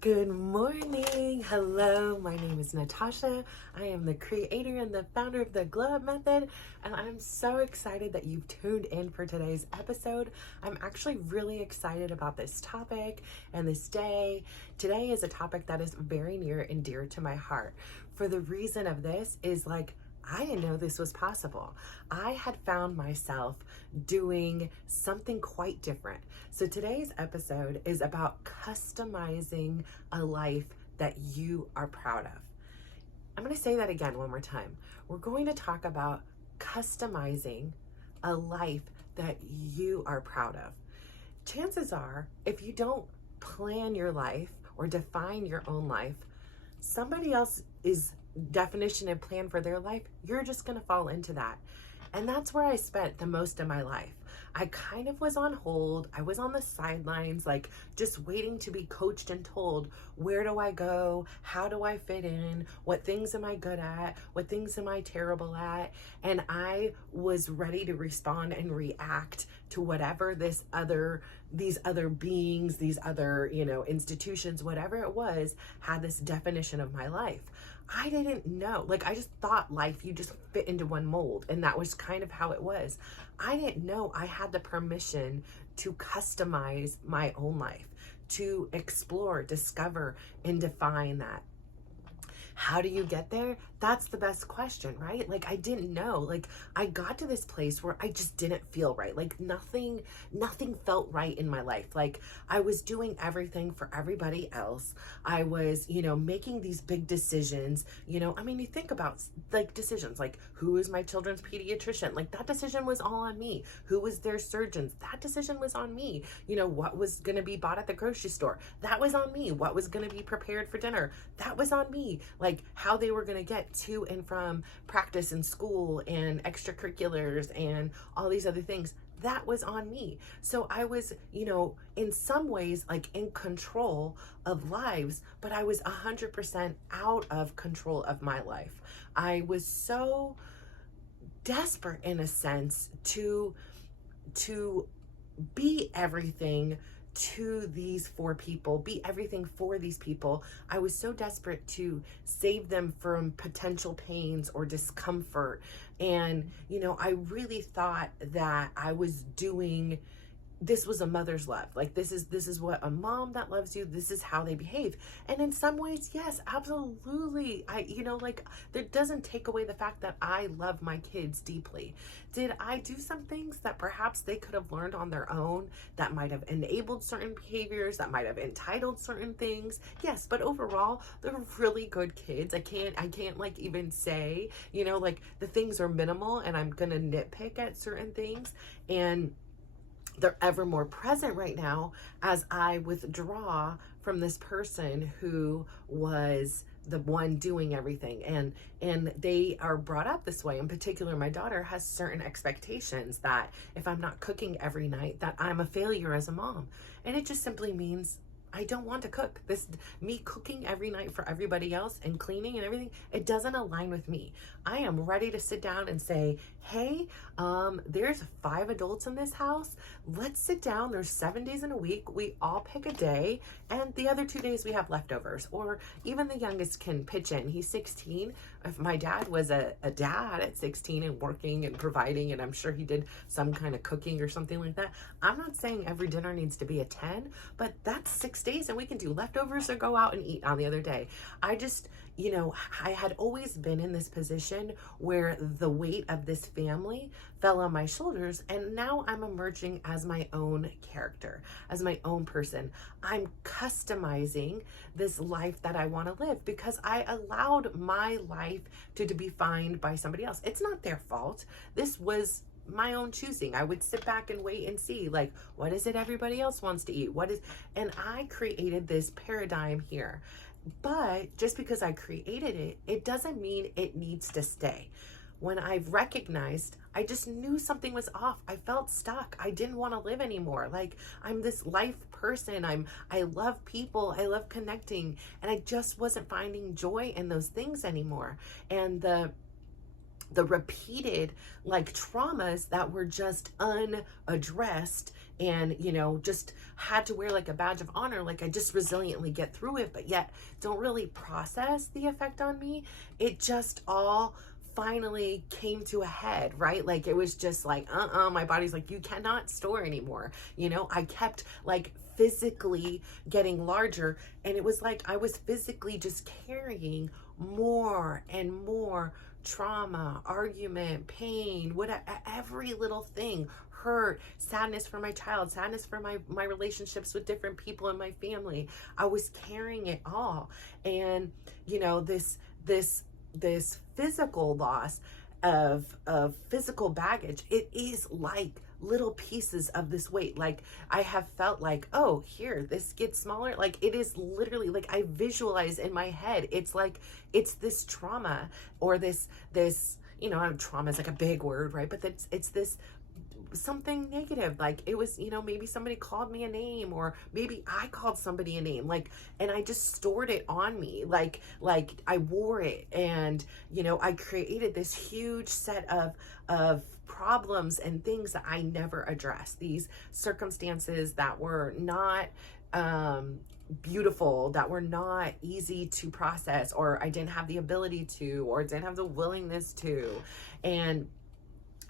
Good morning. Hello, my name is Natasha. I am the creator and the founder of the Glow Up Method, and I'm so excited that you've tuned in for today's episode. I'm actually really excited about this topic and this day. Today is a topic that is very near and dear to my heart. For the reason of this is I didn't know this was possible. I had found myself doing something quite different. So today's episode is about customizing a life that you are proud of. I'm going to say that again one more time. We're going to talk about customizing a life that you are proud of. Chances are, if you don't plan your life or define your own life, somebody else's definition and plan for their life, you're just going to fall into that. And that's where I spent the most of my life. I kind of was on hold. I was on the sidelines, just waiting to be coached and told, where do I go? How do I fit in? What things am I good at? What things am I terrible at? And I was ready to respond and react to whatever these other beings, these other, institutions, whatever it was, had this definition of my life. I didn't know. I just thought life, you just fit into one mold. And that was kind of how it was. I didn't know I had the permission to customize my own life, to explore, discover, and define that. How do you get there? That's the best question, right? I didn't know. I got to this place where I just didn't feel right. Nothing felt right in my life. I was doing everything for everybody else. I was, making these big decisions. You think about decisions who is my children's pediatrician? That decision was all on me. Who was their surgeons? That decision was on me. What was going to be bought at the grocery store? That was on me. What was going to be prepared for dinner? That was on me. How they were going to get to and from practice and school and extracurriculars and all these other things, that was on me. So I was, in some ways in control of lives, but I was 100% out of control of my life. I was so desperate in a sense to be everything to these four people, be everything for these people. I was so desperate to save them from potential pains or discomfort. And, I really thought that I was doing, this was a mother's love. This is what a mom that loves you, this is how they behave. And in some ways, yes, absolutely. That doesn't take away the fact that I love my kids deeply. Did I do some things that perhaps they could have learned on their own that might have enabled certain behaviors, that might have entitled certain things? Yes, but overall, they're really good kids. I can't even say, the things are minimal and I'm gonna nitpick at certain things. And they're ever more present right now as I withdraw from this person who was the one doing everything. And they are brought up this way. In particular, my daughter has certain expectations that if I'm not cooking every night, that I'm a failure as a mom. And it just simply means I don't want to cook. Me cooking every night for everybody else and cleaning and everything, it doesn't align with me. I am ready to sit down and say, hey, there's 5 adults in this house. Let's sit down. There's 7 days in a week. We all pick a day, and the other 2 days we have leftovers. Or even the youngest can pitch in. He's 16. If my dad was a dad at 16 and working and providing, and I'm sure he did some kind of cooking or something like that. I'm not saying every dinner needs to be a 10, but that's 6 days and we can do leftovers or go out and eat on the other day. I just, I had always been in this position where the weight of this family fell on my shoulders, and now I'm emerging as my own character, as my own person. I'm customizing this life that I want to live because I allowed my life to be defined by somebody else. It's not their fault. This was my own choosing. I would sit back and wait and see, what is it everybody else wants to eat? And I created this paradigm here. But just because I created it, it doesn't mean it needs to stay. When I've recognized, I just knew something was off. I felt stuck. I didn't want to live anymore. I'm this life person. I love people. I love connecting. And I just wasn't finding joy in those things anymore. And the the repeated like traumas that were just unaddressed and, you know, just had to wear like a badge of honor. Like I just resiliently get through it, but yet don't really process the effect on me. It just all finally came to a head, right? Like it was just like, my body's like, you cannot store anymore. You know, I kept like physically getting larger, and it was like I was physically just carrying more and more trauma, argument, pain, whatever, every little thing, hurt, sadness for my child, sadness for my relationships with different people in my family. I was carrying it all. And, you know, this physical loss of physical baggage, it is like little pieces of this weight. Like I have felt like, oh, here, this gets smaller. Like it is literally like I visualize in my head. It's like, it's this trauma or this, you know, trauma is like a big word, right? But it's this something negative. Like it was, you know, maybe somebody called me a name, or maybe I called somebody a name, like, and I just stored it on me. Like I wore it, and, you know, I created this huge set of problems and things that I never addressed. These circumstances that were not, beautiful, that were not easy to process, or I didn't have the ability to, or didn't have the willingness to. And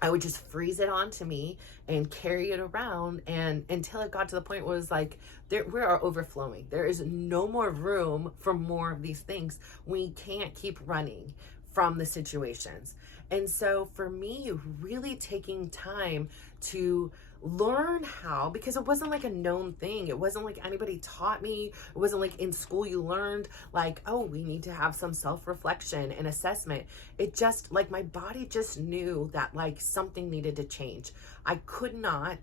I would just freeze it onto me and carry it around, and until it got to the point where it was like, we are overflowing. There is no more room for more of these things. We can't keep running from the situations. And so for me, really taking time to learn how, because it wasn't like a known thing. It wasn't like anybody taught me. It wasn't like in school you learned like, oh, we need to have some self-reflection and assessment. It just like my body just knew that like something needed to change. I could not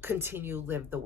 continue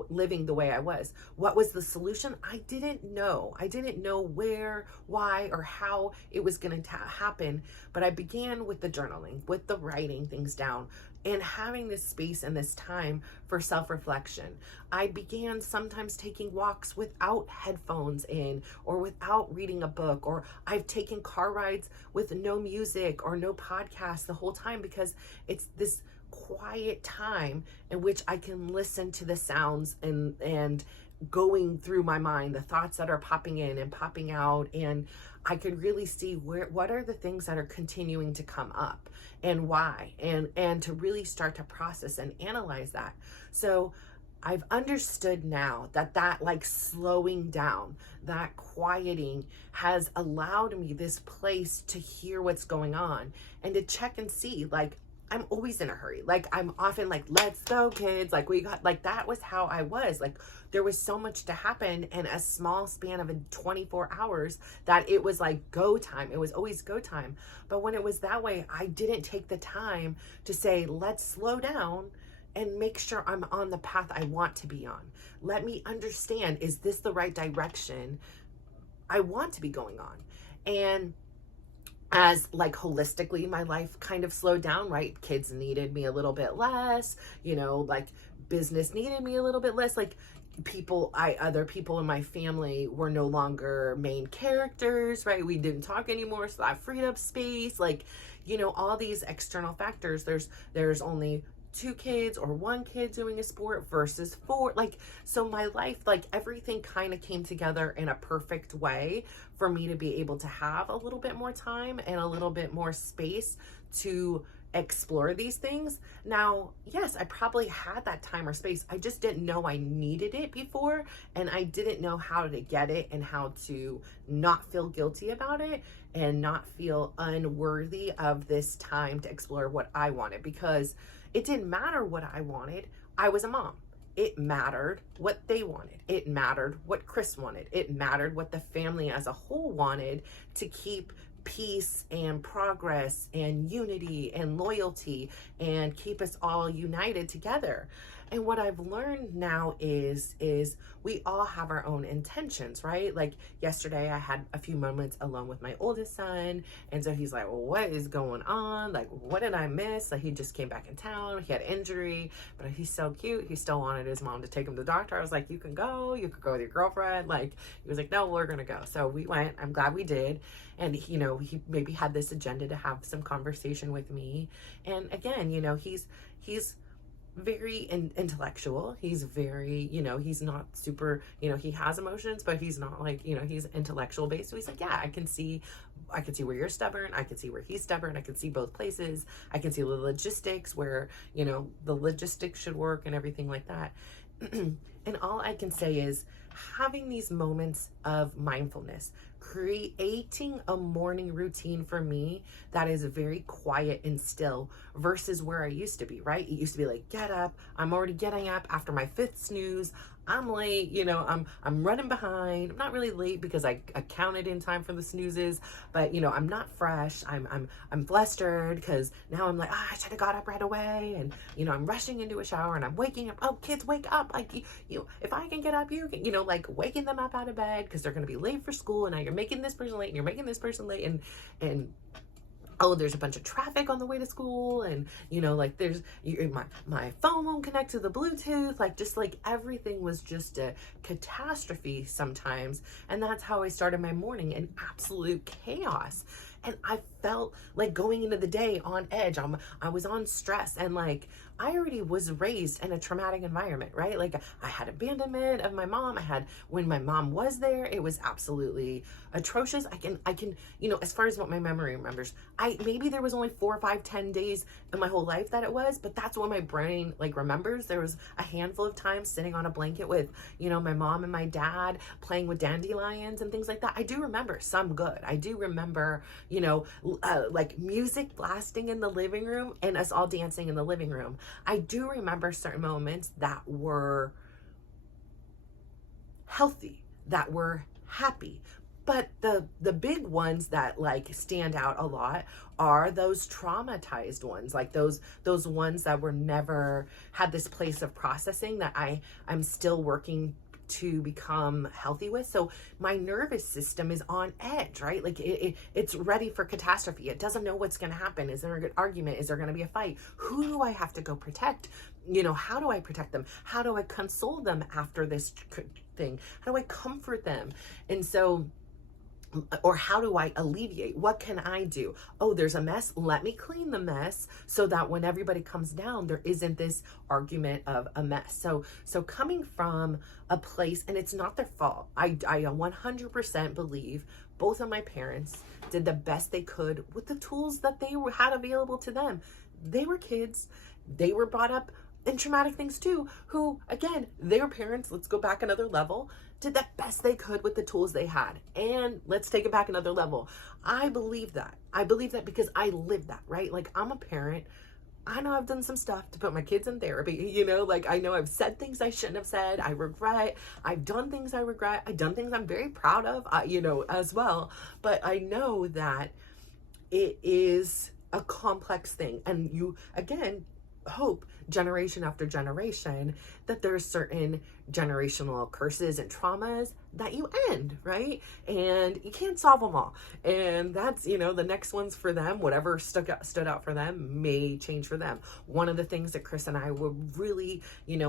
living the way I was. What was the solution? I didn't know. I didn't know where, why, or how it was going to happen. But I began with the journaling, with the writing things down, and having this space and this time for self-reflection. I began sometimes taking walks without headphones in, or without reading a book, or I've taken car rides with no music or no podcast the whole time, because it's this quiet time in which I can listen to the sounds and going through my mind, the thoughts that are popping in and popping out, and I could really see what are the things that are continuing to come up and why, and to really start to process and analyze that. So I've understood now that like slowing down, that quieting has allowed me this place to hear what's going on and to check and see, like, I'm always in a hurry. Like I'm often like, let's go kids. Like we got, like that was how I was. Like there was so much to happen in a small span of 24 hours that it was like go time. It was always go time. But when it was that way, I didn't take the time to say, let's slow down and make sure I'm on the path I want to be on. Let me understand, is this the right direction I want to be going on? And as like holistically my life kind of slowed down, right? Kids needed me a little bit less, you know, like business needed me a little bit less, like other people in my family were no longer main characters, right? We didn't talk anymore, so I freed up space, like, you know, all these external factors. There's only 2 kids or 1 kid doing a sport versus 4. Like, so my life, like everything kind of came together in a perfect way for me to be able to have a little bit more time and a little bit more space to explore these things. Now, yes, I probably had that time or space. I just didn't know I needed it before, and I didn't know how to get it and how to not feel guilty about it and not feel unworthy of this time to explore what I wanted, because it didn't matter what I wanted. I was a mom. It mattered what they wanted. It mattered what Chris wanted. It mattered what the family as a whole wanted to keep peace and progress and unity and loyalty and keep us all united together. And what I've learned now is we all have our own intentions, right? Like yesterday I had a few moments alone with my oldest son, and so he's like, well, what is going on? Like, what did I miss? Like, he just came back in town, he had injury, but he's so cute. He still wanted his mom to take him to the doctor. I was like, you could go with your girlfriend. Like, he was like, no, we're gonna go. So we went. I'm glad we did. And he maybe had this agenda to have some conversation with me. And again, he's very intellectual. He's very, he's not super, he has emotions, but he's not like, he's intellectual based. So he's like, yeah, I can see where you're stubborn. I can see where he's stubborn. I can see both places. I can see the logistics where, the logistics should work and everything like that. And all I can say is having these moments of mindfulness, creating a morning routine for me that is very quiet and still versus where I used to be, right? It used to be like, get up. I'm already getting up after my 5th snooze. I'm late, I'm running behind. I'm not really late because I counted in time for the snoozes, but I'm not fresh. I'm flustered because now I'm like, I should have got up right away, and I'm rushing into a shower and I'm waking up. Oh, kids, wake up! Like if I can get up, you can, like waking them up out of bed because they're gonna be late for school, and now you're making this person late, and you're making this person late, and oh, there's a bunch of traffic on the way to school, and like there's my phone won't connect to the Bluetooth, like just like everything was just a catastrophe sometimes. And that's how I started my morning, in absolute chaos. And I felt like going into the day on edge. I was on stress, and like I already was raised in a traumatic environment, right? Like I had abandonment of my mom. When my mom was there, it was absolutely atrocious. I can, as far as what my memory remembers, maybe there was only 4 or 5, 10 days in my whole life that it was, but that's what my brain like remembers. There was a handful of times sitting on a blanket with, my mom and my dad playing with dandelions and things like that. I do remember some good. I do remember, like music blasting in the living room and us all dancing in the living room. I do remember certain moments that were healthy, that were happy. But the big ones that like stand out a lot are those traumatized ones, like those ones that were never had this place of processing that I'm still working to become healthy with. So my nervous system is on edge, right? Like it's ready for catastrophe. It doesn't know what's going to happen. Is there a good argument? Is there going to be a fight? Who do I have to go protect? How do I protect them? How do I console them after this thing? How do I comfort them? And so, or how do I alleviate? What can I do? Oh, there's a mess. Let me clean the mess so that when everybody comes down, there isn't this argument of a mess. So coming from a place, and it's not their fault. I 100% believe both of my parents did the best they could with the tools that they had available to them. They were kids. They were brought up in traumatic things too, who, again, their parents, let's go back another level, did the best they could with the tools they had. And let's take it back another level. I believe that. I believe that because I live that, right? Like, I'm a parent. I know I've done some stuff to put my kids in therapy, like I know I've said things I shouldn't have said. I regret. I've done things I regret. I've done things I'm very proud of, as well. But I know that it is a complex thing. And you, again, hope generation after generation that there's certain generational curses and traumas that you end, right? And you can't solve them all. And that's, the next ones for them, whatever stood out for them may change for them. One of the things that Chris and I were really,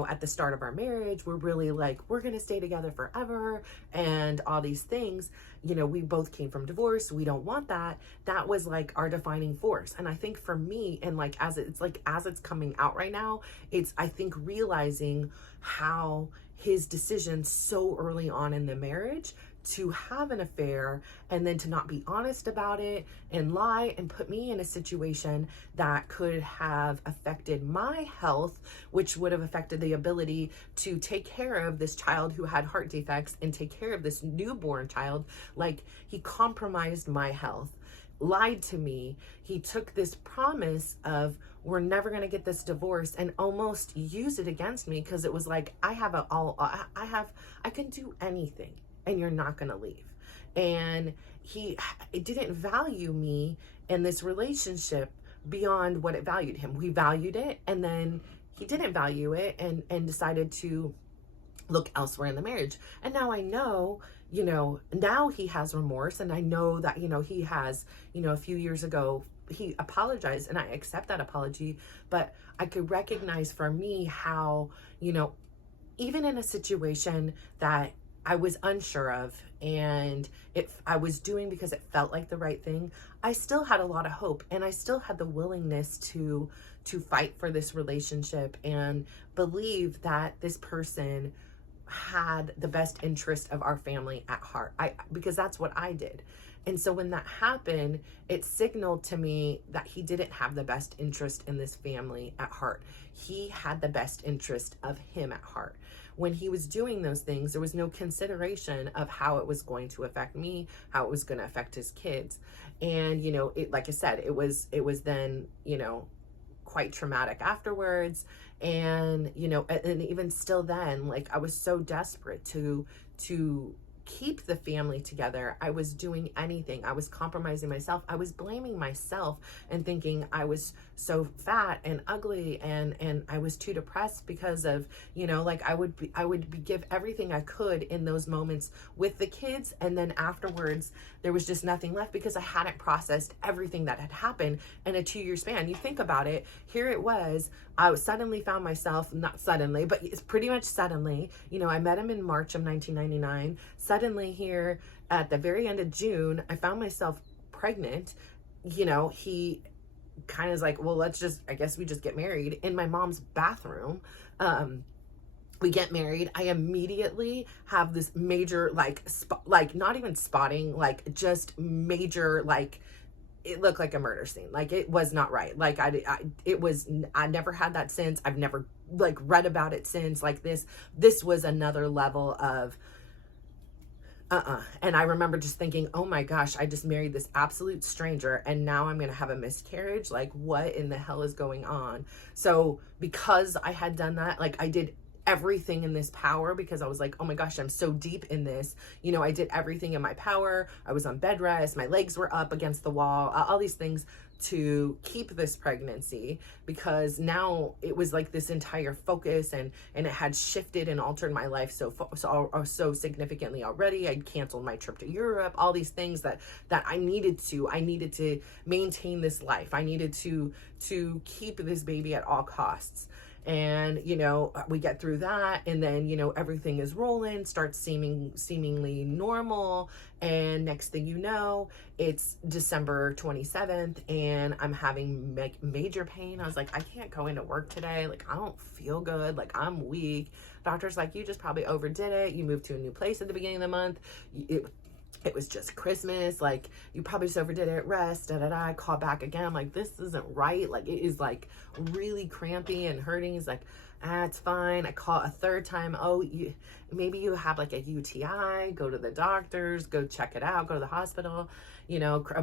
at the start of our marriage, we're really like, we're going to stay together forever and all these things. We both came from divorce. We don't want that. That was like our defining force. And I think for me, and like as it's coming out right now, it's, I think, realizing how his decision so early on in the marriage to have an affair and then to not be honest about it and lie and put me in a situation that could have affected my health, which would have affected the ability to take care of this child who had heart defects and take care of this newborn child. Like, he compromised my health, lied to me. He took this promise of, we're never going to get this divorce, and almost used it against me because it was like, I can do anything and you're not going to leave. And he didn't value me in this relationship beyond what it valued him. We valued it, and then he didn't value it and decided to look elsewhere in the marriage. And now I know, now he has remorse, and I know that, he has, a few years ago, he apologized, and I accept that apology. But I could recognize for me how, even in a situation that I was unsure of, and I was doing because it felt like the right thing, I still had a lot of hope, and I still had the willingness to fight for this relationship and believe that this person had the best interest of our family at heart. Because that's what I did. And so when that happened, it signaled to me that he didn't have the best interest in this family at heart. He had the best interest of him at heart. When he was doing those things, there was no consideration of how it was going to affect me, how it was going to affect his kids. And, like I said, it was then, quite traumatic afterwards. And, and even still then, like, I was so desperate to keep the family together. I was doing anything. I was compromising myself. I was blaming myself and thinking I was so fat and ugly and I was too depressed because of, like I would give everything I could in those moments with the kids. And then afterwards, there was just nothing left because I hadn't processed everything that had happened in a 2-year span. You think about it, here it was, I suddenly found myself, not suddenly, but it's pretty much suddenly, I met him in March of 1999. Suddenly here at the very end of June, I found myself pregnant. He kind of is like, well, I guess we just get married in my mom's bathroom. We get married. I immediately have this major, not even spotting, just major, it looked like a murder scene. Like, it was not right. Like, I never had that since. I've never read about it since. Like, this was another level of, and I remember just thinking, oh my gosh, I just married this absolute stranger and now I'm going to have a miscarriage. Like, what in the hell is going on? So because I had done that, I did everything in this power, because I was like, oh my gosh, I'm so deep in this. I did everything in my power. I was on bed rest. My legs were up against the wall, all these things to keep this pregnancy, because now it was like this entire focus, and it had shifted and altered my life so significantly already. I'd canceled my trip to Europe, all these things that I needed to maintain this life. I needed to keep this baby at all costs. And, we get through that, and then, everything is rolling, starts seemingly normal. And next thing you know, it's December 27th and I'm having major pain. I was like, I can't go into work today. Like, I don't feel good. Like, I'm weak. Doctor's like, you just probably overdid it. You moved to a new place at the beginning of the month. It was just Christmas. Like, you probably just overdid it. Rest, I call back again. I'm like, this isn't right. Like, it is really crampy and hurting. He's like, it's fine. I call a third time. Oh, maybe you have a UTI. Go to the doctors, go check it out, go to the hospital.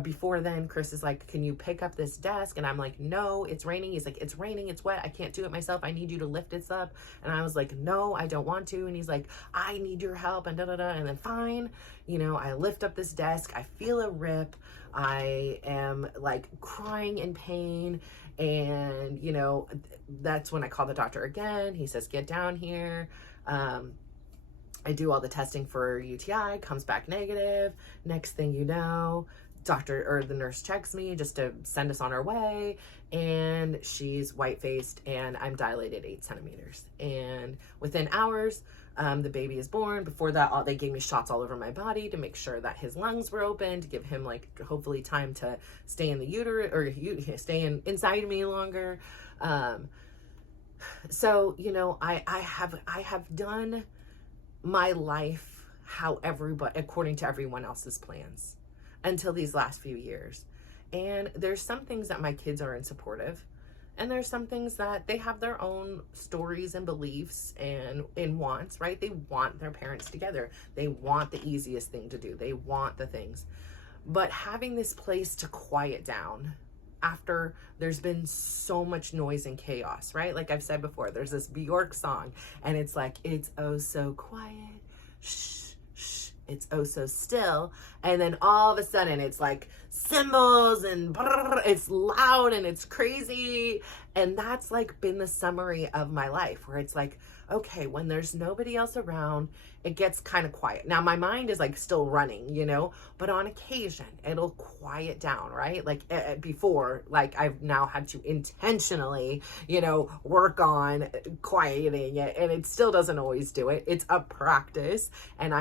Before then, Chris is like, can you pick up this desk? And I'm like, no, it's raining. He's like, it's raining, it's wet, I can't do it myself. I need you to lift this up. And I was like, no, I don't want to. And he's like, I need your help, and and then fine. I lift up this desk. I feel a rip. I am crying in pain. And, that's when I call the doctor again. He says, get down here. I do all the testing for UTI, comes back negative. Next thing you know, the nurse checks me just to send us on our way, and she's white-faced and I'm dilated 8 centimeters. And within hours, the baby is born. Before that, they gave me shots all over my body to make sure that his lungs were open, to give him hopefully time to stay in the uterus, or stay inside me longer. So, I have done my life according to everyone else's plans until these last few years. And there's some things that my kids are in support of, and there's some things that they have their own stories and beliefs and wants, right? They want their parents together. They want the easiest thing to do. They want the things. But having this place to quiet down after there's been so much noise and chaos, right? Like I've said before, there's this Bjork song, and it's like, it's oh so quiet, shh, shh, it's oh so still. And then all of a sudden it's cymbals and it's loud and it's crazy. And that's like been the summary of my life, where it's like, okay, when there's nobody else around, it gets kind of quiet. Now my mind is like still running, but on occasion it'll quiet down, right? Like before, like I've now had to intentionally, work on quieting it, and it still doesn't always do it. It's a practice, and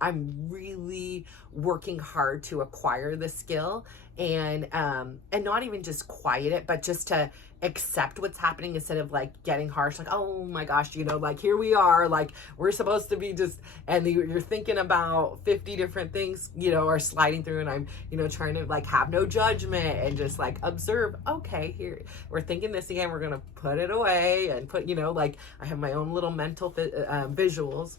I'm really working hard to acquire the skill, and not even just quiet it, but just to accept what's happening instead of like getting harsh, like, oh my gosh, like here we are, like we're supposed to be just, and you're thinking about 50 different things, are sliding through, and I'm, trying to like have no judgment and just like observe, okay, here we're thinking this again, we're gonna put it away and put, like I have my own little mental visuals.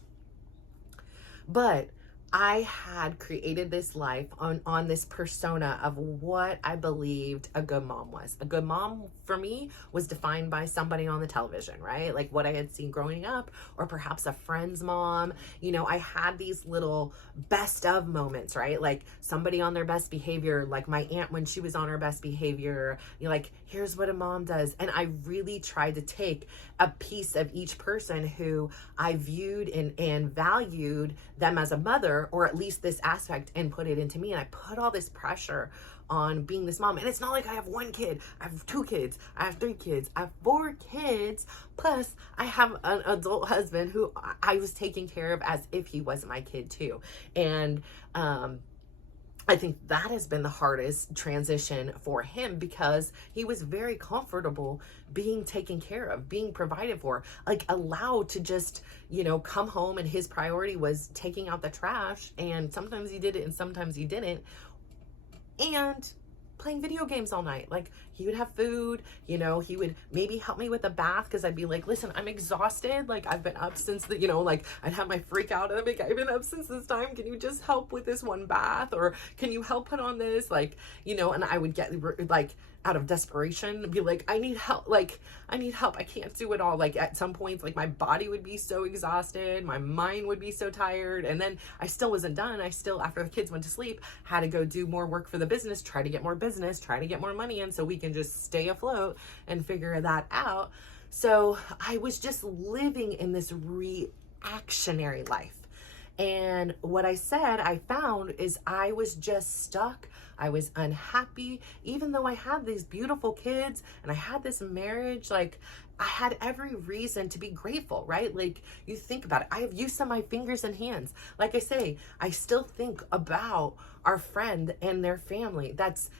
But I had created this life on this persona of what I believed a good mom was. A good mom for me was defined by somebody on the television, right? Like what I had seen growing up, or perhaps a friend's mom. I had these little best of moments, right? Like somebody on their best behavior, like my aunt when she was on her best behavior, like here's what a mom does. And I really tried to take a piece of each person who I viewed and valued them as a mother, or at least this aspect, and put it into me. And I put all this pressure on being this mom. And it's not like I have one kid, I have 2 kids, I have 3 kids, I have 4 kids, plus I have an adult husband who I was taking care of as if he was my kid too. And I think that has been the hardest transition for him, because he was very comfortable being taken care of, being provided for, like allowed to just, come home, and his priority was taking out the trash. And sometimes he did it and sometimes he didn't. And playing video games all night. Like he would have food, he would maybe help me with a bath, because I'd be like, listen, I'm exhausted, like I've been up since the, like I'd have my freak out, and I'd be like, I've been up since this time, can you just help with this one bath, or can you help put on this, like, and I would get like out of desperation be like, I need help, I can't do it all. Like at some points, like my body would be so exhausted, my mind would be so tired, and then I still wasn't done. I still, after the kids went to sleep, had to go do more work for the business, try to get more business, try to get more money in so we can just stay afloat and figure that out. So I was just living in this reactionary life. And what I found is I was just stuck. I was unhappy, even though I had these beautiful kids and I had this marriage. Like I had every reason to be grateful, right? Like you think about it, I have use of my fingers and hands. Like I say, I still think about our friend and their family. That's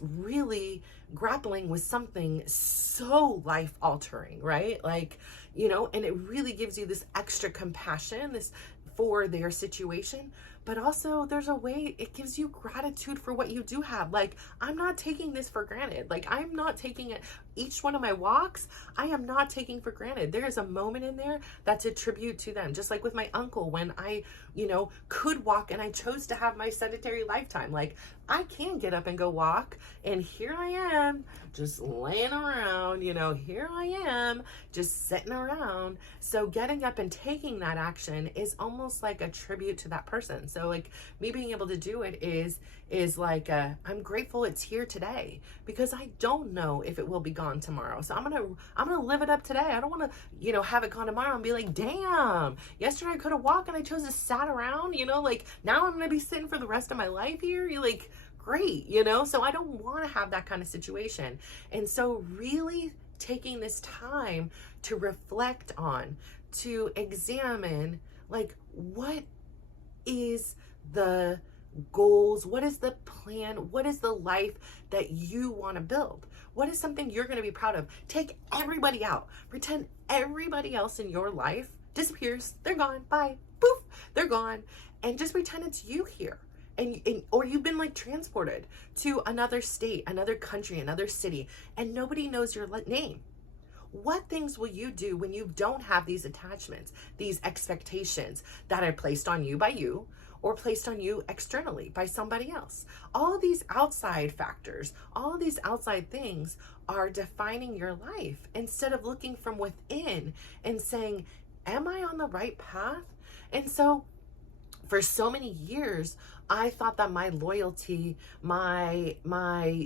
really grappling with something so life altering, right? Like, and it really gives you this extra compassion, for their situation, but also there's a way it gives you gratitude for what you do have. Like I'm not taking this for granted. Like I'm not taking it, each one of my walks, I am not taking for granted. There is a moment in there that's a tribute to them. Just like with my uncle, when I, could walk and I chose to have my sedentary lifetime. Like I can get up and go walk, and here I am just laying around, here I am just sitting around. So getting up and taking that action is almost like a tribute to that person. So like me being able to do it is like I'm grateful it's here today, because I don't know if it will be gone tomorrow. So I'm gonna live it up today. I don't want to have it gone tomorrow and be like, damn, yesterday I could have walked and I chose to sat around, like now I'm gonna be sitting for the rest of my life here. You're like, great, so I don't want to have that kind of situation. And so really taking this time to reflect on, to examine, like, what is the goals, what is the plan, what is the life that you want to build, what is something you're going to be proud of. Take everybody out, pretend everybody else in your life disappears, they're gone, bye, poof, they're gone, and just pretend it's you here. And or you've been like transported to another state, another country, another city, and nobody knows your name. What things will you do when you don't have these attachments, these expectations that are placed on you by you, or placed on you externally by somebody else? All these outside factors, all these outside things are defining your life, instead of looking from within and saying, am I on the right path? And so for so many years, I thought that my loyalty, my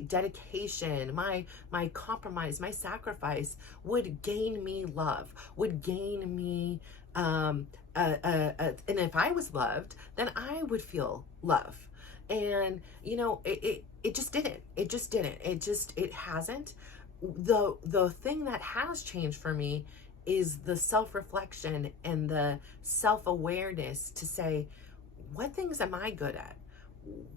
dedication, my compromise, my sacrifice would gain me love, would gain me and if I was loved, then I would feel love. And it just didn't. It hasn't. The thing that has changed for me is the self-reflection and the self-awareness to say, what things am I good at?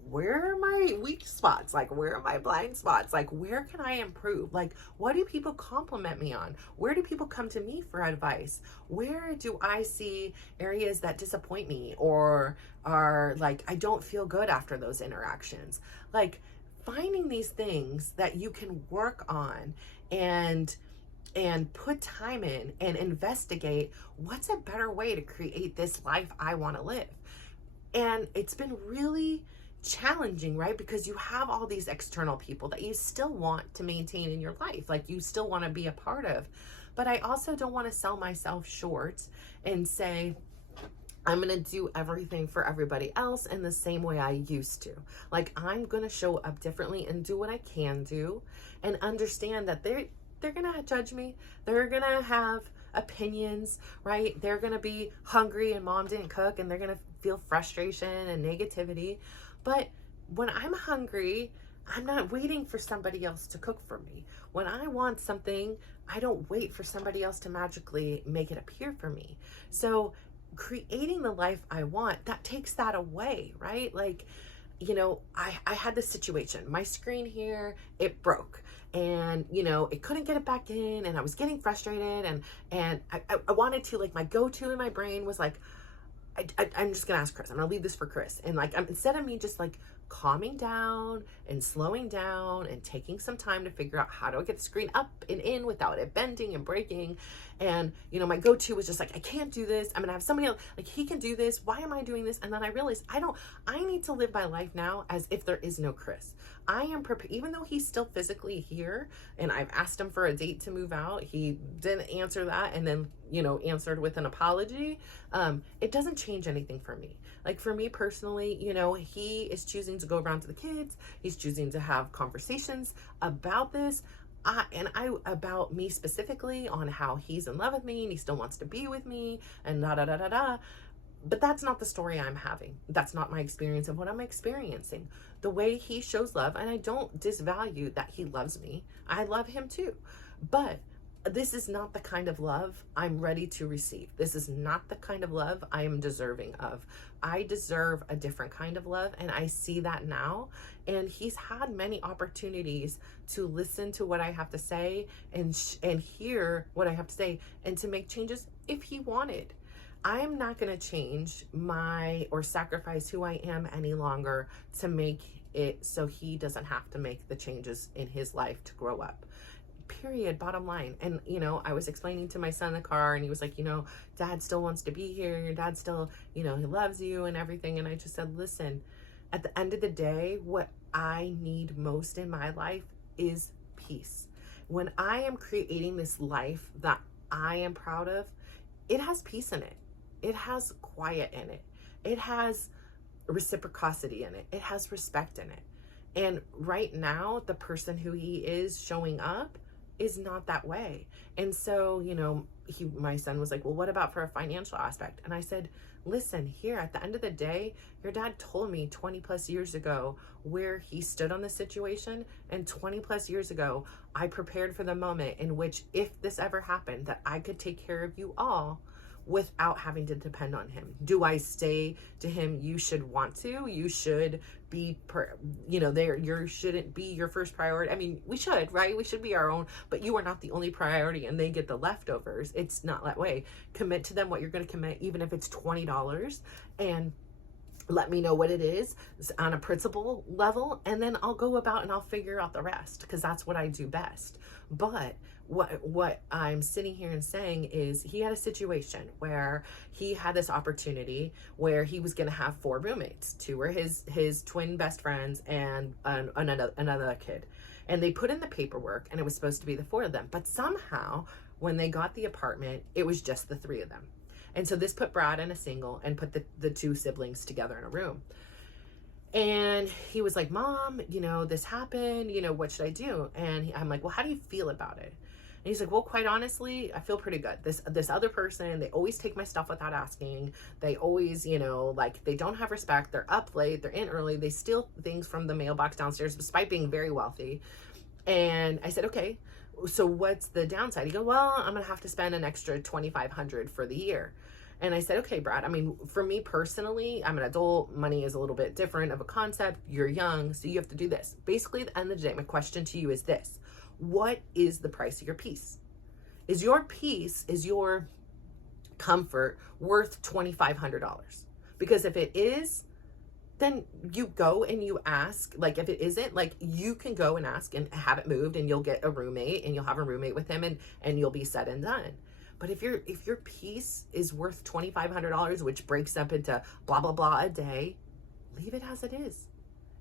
Where are my weak spots? Like, where are my blind spots? Like, where can I improve? Like, what do people compliment me on? Where do people come to me for advice? Where do I see areas that disappoint me or are like, I don't feel good after those interactions? Like, finding these things that you can work on and put time in and investigate what's a better way to create this life I want to live. And it's been really challenging, right? Because you have all these external people that you still want to maintain in your life, like you still want to be a part of. But I also don't want to sell myself short and say, I'm going to do everything for everybody else in the same way I used to. Like, I'm going to show up differently and do what I can do and understand that they're going to judge me. They're going to have opinions, right? They're going to be hungry and mom didn't cook, and they're going to feel frustration and negativity. But when I'm hungry, I'm not waiting for somebody else to cook for me. When I want something, I don't wait for somebody else to magically make it appear for me. So creating the life I want, that takes that away, right? Like, I had this situation. My screen here, it broke. And, it couldn't get it back in. And I was getting frustrated. And I wanted to, like, my go-to in my brain was like, I'm just going to ask Chris. I'm going to leave this for Chris. And like, instead of me just like calming down and slowing down and taking some time to figure out how do I get the screen up and in without it bending and breaking. And, my go-to was just like, I can't do this. I'm going to have somebody else, like, he can do this. Why am I doing this? And then I realized I need to live my life now as if there is no Chris. I am prepared, even though he's still physically here and I've asked him for a date to move out. He didn't answer that and then, answered with an apology. It doesn't change anything for me. Like, for me personally, he is choosing to go around to the kids. He's choosing to have conversations about this. About me specifically on how he's in love with me and he still wants to be with me and da da da da da. But that's not the story I'm having. That's not my experience of what I'm experiencing. The way he shows love, and I don't disvalue that he loves me. I love him too. But this is not the kind of love I'm ready to receive. This is not the kind of love I am deserving of. I deserve a different kind of love, and I see that now. And he's had many opportunities to listen to what I have to say and hear what I have to say and to make changes if he wanted. I'm not going to change or sacrifice who I am any longer to make it so he doesn't have to make the changes in his life to grow up. Period. Bottom line. And, I was explaining to my son in the car and he was like, Dad still wants to be here. Your dad still, he loves you and everything. And I just said, listen, at the end of the day, what I need most in my life is peace. When I am creating this life that I am proud of, it has peace in it. It has quiet in it. It has reciprocity in it. It has respect in it. And right now, the person who he is showing up is not that way. And so, my son was like, well, what about for a financial aspect? And I said, listen, here, at the end of the day, your dad told me 20 plus years ago where he stood on this situation. And 20 plus years ago, I prepared for the moment in which, if this ever happened, that I could take care of you all without having to depend on him. Do I say to him, you should want to, you should be, you shouldn't be your first priority. I mean, we should, right? We should be our own, but you are not the only priority and they get the leftovers. It's not that way. Commit to them what you're going to commit, even if it's $20, and let me know what it is on a principle level. And then I'll go about and I'll figure out the rest, because that's what I do best. But what I'm sitting here and saying is, he had a situation where he had this opportunity where he was going to have 4 roommates. 2 were his twin best friends and another kid. And they put in the paperwork and it was supposed to be the 4 of them. But somehow when they got the apartment, it was just the 3 of them. And so this put Brad in a single and put the two siblings together in a room. And he was like, Mom, this happened, what should I do? And I'm like, well, how do you feel about it? And he's like, well, quite honestly, I feel pretty good. This other person, they always take my stuff without asking. They always, they don't have respect. They're up late. They're in early. They steal things from the mailbox downstairs despite being very wealthy. And I said, okay, so what's the downside? He goes, well, I'm going to have to spend an extra $2,500 for the year. And I said, okay, Brad, I mean, for me personally, I'm an adult. Money is a little bit different of a concept. You're young, so you have to do this. Basically, at the end of the day, my question to you is this. What is the price of your peace? Is your peace, is your comfort worth $2,500? Because if it is, then you go and you ask. Like, if it isn't, like, you can go and ask and have it moved, and you'll get a roommate, and you'll have a roommate with him, and you'll be said and done. But if your piece is worth $2,500, which breaks up into blah, blah, blah a day, leave it as it is.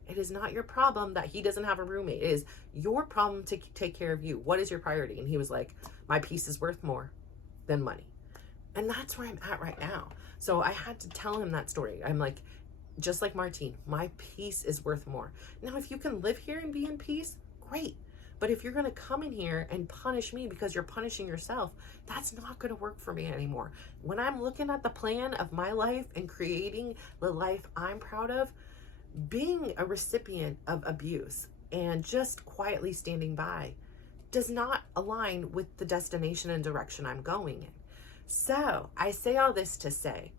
It is not your problem that he doesn't have a roommate. It is your problem to take care of you. What is your priority? And he was like, my piece is worth more than money. And that's where I'm at right now. So I had to tell him that story. I'm like, just like Martine, my peace is worth more. Now, if you can live here and be in peace, great. But if you're going to come in here and punish me because you're punishing yourself, that's not going to work for me anymore. When I'm looking at the plan of my life and creating the life I'm proud of, being a recipient of abuse and just quietly standing by does not align with the destination and direction I'm going in. So I say all this to say,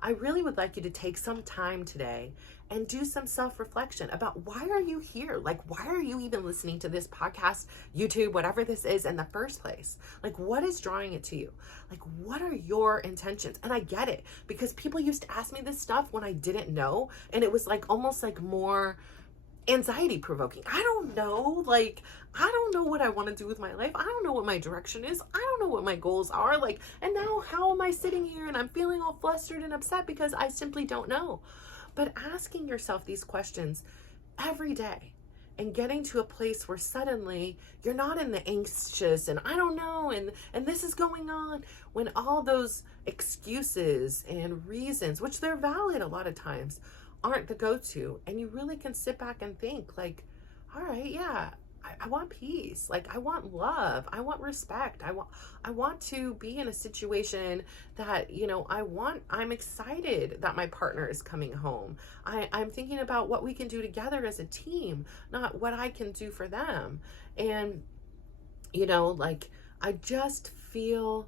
I really would like you to take some time today and do some self-reflection about why are you here? Like, why are you even listening to this podcast, YouTube, whatever this is in the first place? Like, what is drawing it to you? Like, what are your intentions? And I get it, because people used to ask me this stuff when I didn't know, and it was like almost like more anxiety provoking. I don't know. Like, I don't know what I want to do with my life. I don't know what my direction is. I don't know what my goals are. Like, and now how am I sitting here and I'm feeling all flustered and upset because I simply don't know. But asking yourself these questions every day and getting to a place where suddenly you're not in the anxious and I don't know and this is going on, when all those excuses and reasons, which they're valid a lot of times, aren't the go-to, and you really can sit back and think like, all right, yeah, I want peace. Like, I want love. I want respect. I want to be in a situation that, I'm excited that my partner is coming home. I'm thinking about what we can do together as a team, not what I can do for them. And, I just feel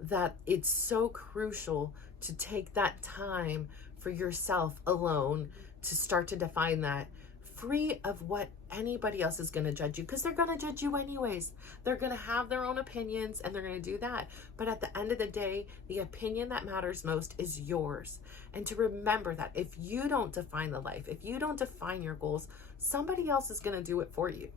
that it's so crucial to take that time for yourself alone to start to define that, free of what anybody else is going to judge you, because they're going to judge you anyways. They're going to have their own opinions and they're going to do that. But at the end of the day, the opinion that matters most is yours. And to remember that if you don't define the life, if you don't define your goals, somebody else is going to do it for you.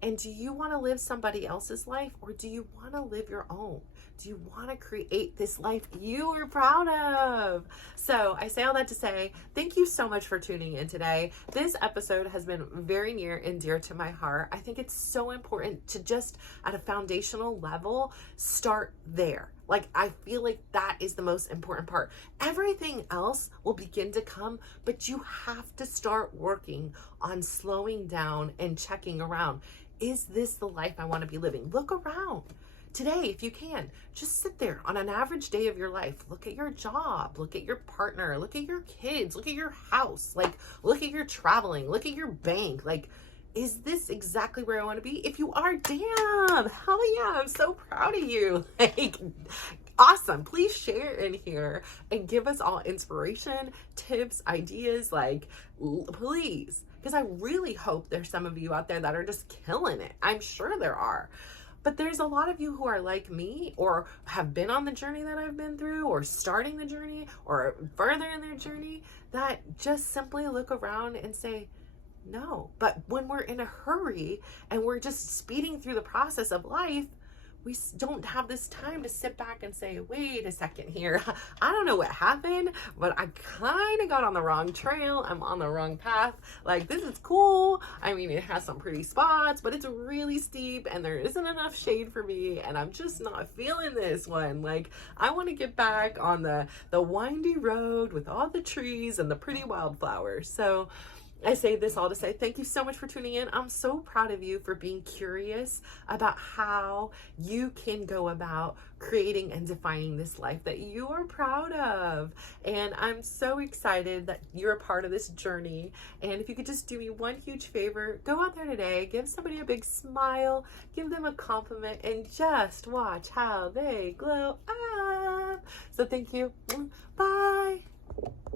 And do you want to live somebody else's life, or do you want to live your own? Do you want to create this life you are proud of? So I say all that to say, thank you so much for tuning in today. This episode has been very near and dear to my heart. I think it's so important to just at a foundational level, start there. Like, I feel like that is the most important part. Everything else will begin to come, but you have to start working on slowing down and checking around. Is this the life I want to be living? Look around. Today, if you can, just sit there on an average day of your life. Look at your job, look at your partner, look at your kids, look at your house, like, look at your traveling, look at your bank. Like, is this exactly where I want to be? If you are, damn, hell yeah, I'm so proud of you. Like, awesome. Please share in here and give us all inspiration, tips, ideas, like, please. Because I really hope there's some of you out there that are just killing it. I'm sure there are. But there's a lot of you who are like me, or have been on the journey that I've been through, or starting the journey, or further in their journey, that just simply look around and say, no. But when we're in a hurry and we're just speeding through the process of life, we don't have this time to sit back and say, wait a second here. I don't know what happened, but I kind of got on the wrong trail. I'm on the wrong path. Like, this is cool. I mean, it has some pretty spots, but it's really steep and there isn't enough shade for me. And I'm just not feeling this one. Like, I want to get back on the windy road with all the trees and the pretty wildflowers. So I say this all to say thank you so much for tuning in. I'm so proud of you for being curious about how you can go about creating and defining this life that you are proud of. And I'm so excited that you're a part of this journey. And if you could just do me one huge favor, go out there today, give somebody a big smile, give them a compliment, and just watch how they glow up. So thank you. Bye.